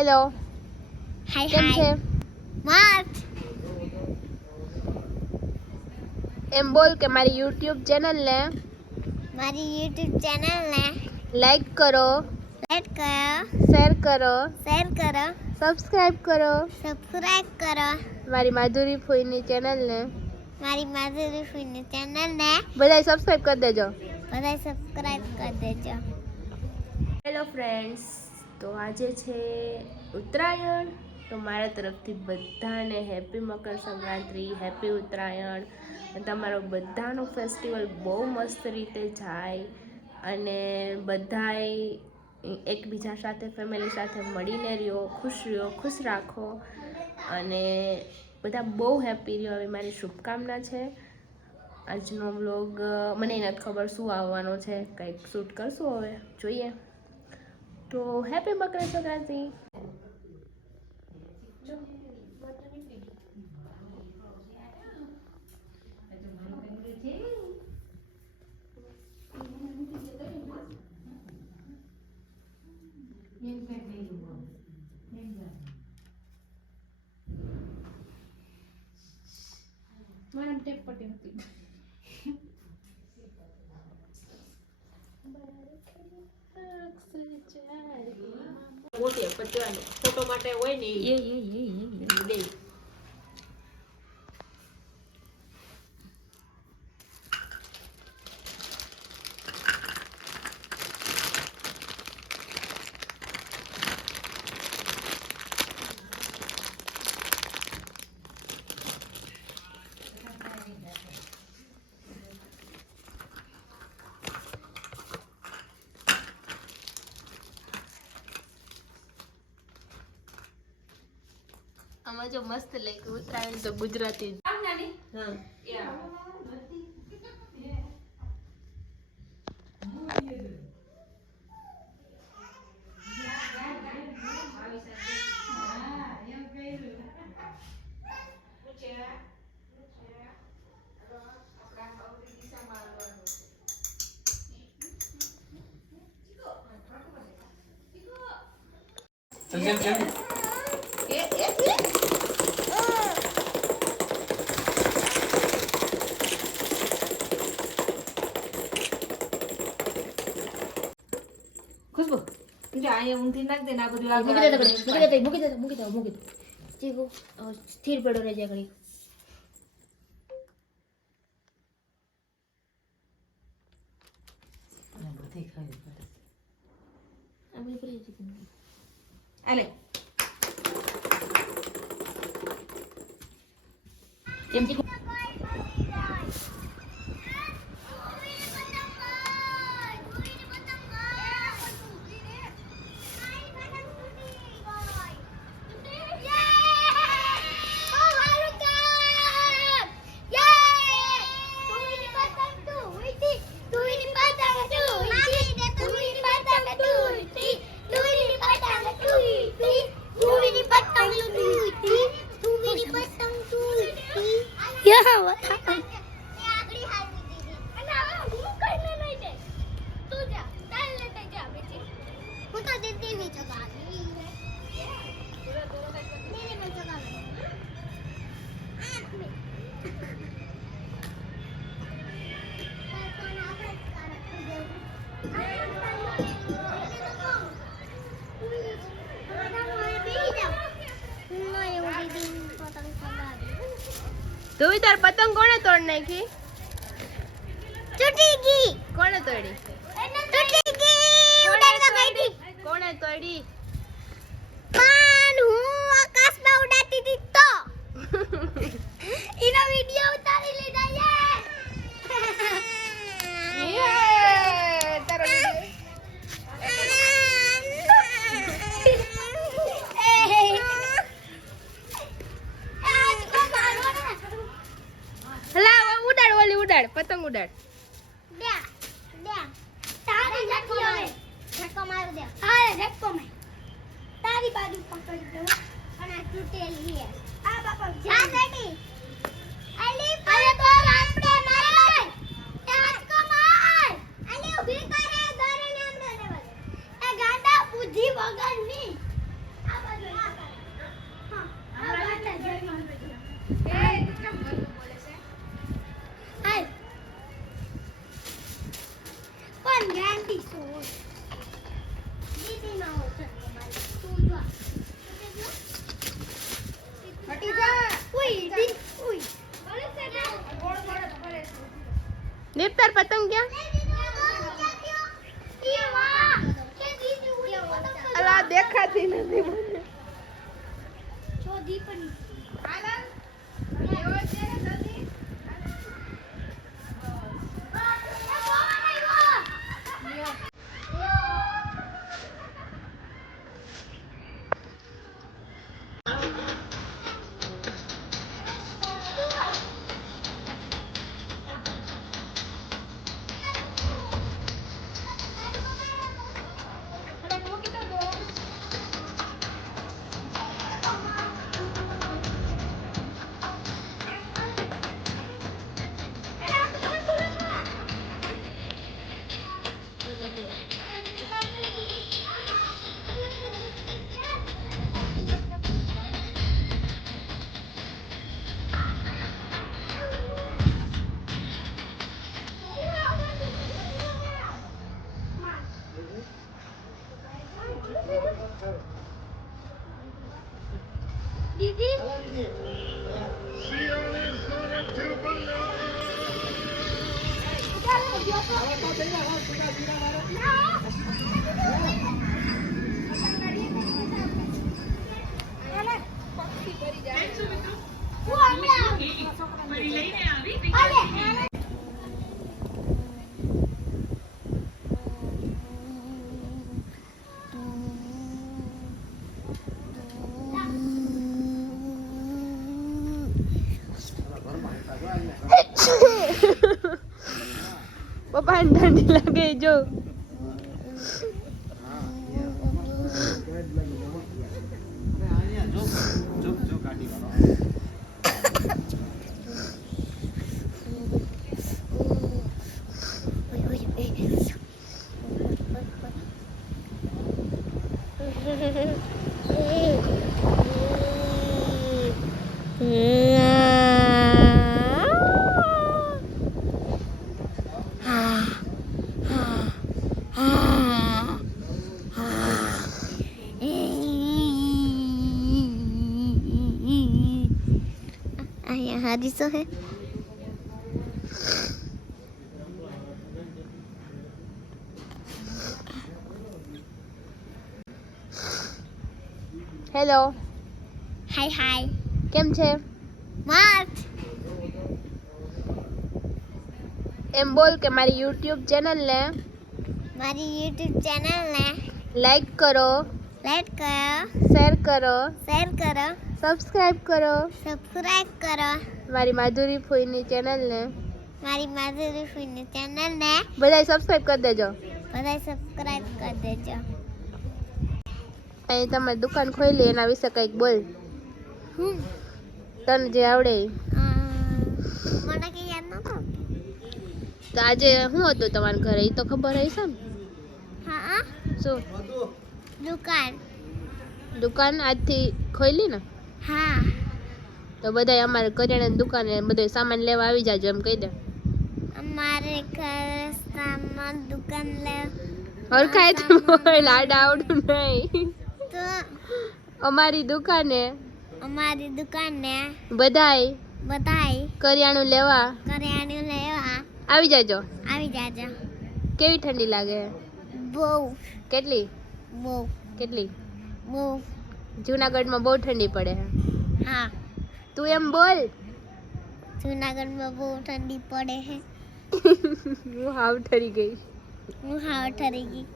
Hello, હાય કેમ છે? મસ્ત. એમ બોલ કે મારી YouTube ચેનલને મારી YouTube ચેનલને લાઈક કરો, લાઈક કરો, શેર કરો, સબસ્ક્રાઇબ કરો. સબસ્ક્રાઇબ કરો. મારી માધુરી ફોઈની ચેનલને મારી માધુરી ફોઈની ચેનલને બધાય સબસ્ક્રાઇબ કરી દેજો. બધાય સબસ્ક્રાઇબ કરી દેજો. હેલો ફ્રેન્ડ્સ, તો આજે છે ઉત્તરાયણ. તો મારા તરફથી બધાને હેપી મકર સંક્રાંતિ, હેપી ઉત્તરાયણ. તમારો બધાનો ફેસ્ટિવલ બહુ મસ્ત રીતે જાય અને બધાય એકબીજા સાથે ફેમિલી સાથે મળીને રહ્યો, ખુશ રાખો અને બધા બહુ હેપી રહ્યો એવી મારી શુભકામના છે. આજનો વ્લોગ મને નથી ખબર શું આવવાનો છે, કંઈક શૂટ કરશું, હવે જોઈએ. તો હેપી મકર સંક્રાંતિ. ફોટો માટે હોય ને દે. આમાં જો મસ્ત લાગ્યું ઉત્તરાયણ તો ગુજરાતી. હા ખુશ્બુ અહીંયા ઊંધી નાખ દે ને આ બધું મૂકી દો ચીકુ સ્થિર પડો રહેજે ઘડી. આલે એમ ચીકુ તું તાર પતંગ કોણે તોડ નાખી? તૂટી ગઈ. કોણે તોડી? તૂટી ગઈ. ઉડાડવા ગઈ હતી. કોણે તોડી? પણ હું આકાશમાં ઉડાતી હતી તો એનો વિડિયો ઉતારી લીધા. તારો ઉડાડ, પતંગ ઉડાડ. તારી જતી હવે ધક્કો માર દે. હા ધક્કો માર. તારી બાજુ પકડી દો અને આ તૂટેલી છે. આ બાપા જા બેટી. અલી અરે તો આપણે માર. એ ધક્કો માર. અલી ઊભી કરે દોરને આપણે દેવા. એ ગાંડા બુદ્ધિ વગરની. આ દીપ તાર પતંગ ક્યાં? અલા દેખાતી નથી મને. પપ્પા ઠંડી લાગે જો. हादिसो है હેલો, हाय हाय કેમ છે? मस्त એમ બોલ કે મારી YouTube ચેનલ ને मारी YouTube चैनल ने લાઈક કરો, लाइक करो શેર કરો, સબસ્ક્રાઇબ કરો. सब्सक्राइब करो મારી માધુરી ફોઈની ચેનલ ને मारी माधुरी फिल्म चैनल ने બધાય સબસ્ક્રાઇબ કરી દેજો. બધા સબસ્ક્રાઇબ કરી દેજો. અહીં તમારી દુકાન ખોલી એના વિશે કંઈક બોલ, હું તને જે આવડે એ. મને કે યાદ નતો. તો આજે શું હતું તમારા ઘરે એ તો ખબર હશે ને? હા શું દુકાન દુકાન આજથી ખોલી ને? હા તો બધાય અમારે કરિયાણાની દુકાને બધો સામાન લેવા આવી જાજો એમ કહી દે. અમારે ઘરે સામાન દુકાન લે હરખાય તો બોલ, આડા આવડું નહીં. તો અમારી દુકાને અમારી દુકાન ને બધાય બધાય કરિયાણું લેવા કરિયાણું લેવા આવી જાજો. આવી જાજો. કેવી ઠંડી લાગે? બહુ કેટલી બહુ કેટલી? બહુ જુનાગઢમાં બહુ ઠંડી પડે છે. હા તું એમ બોલ. જુનાગઢમાં બહુ ઠંડી પડે છે. હું હાવ ઠરી ગઈ. હું હાવ ઠરી ગઈ.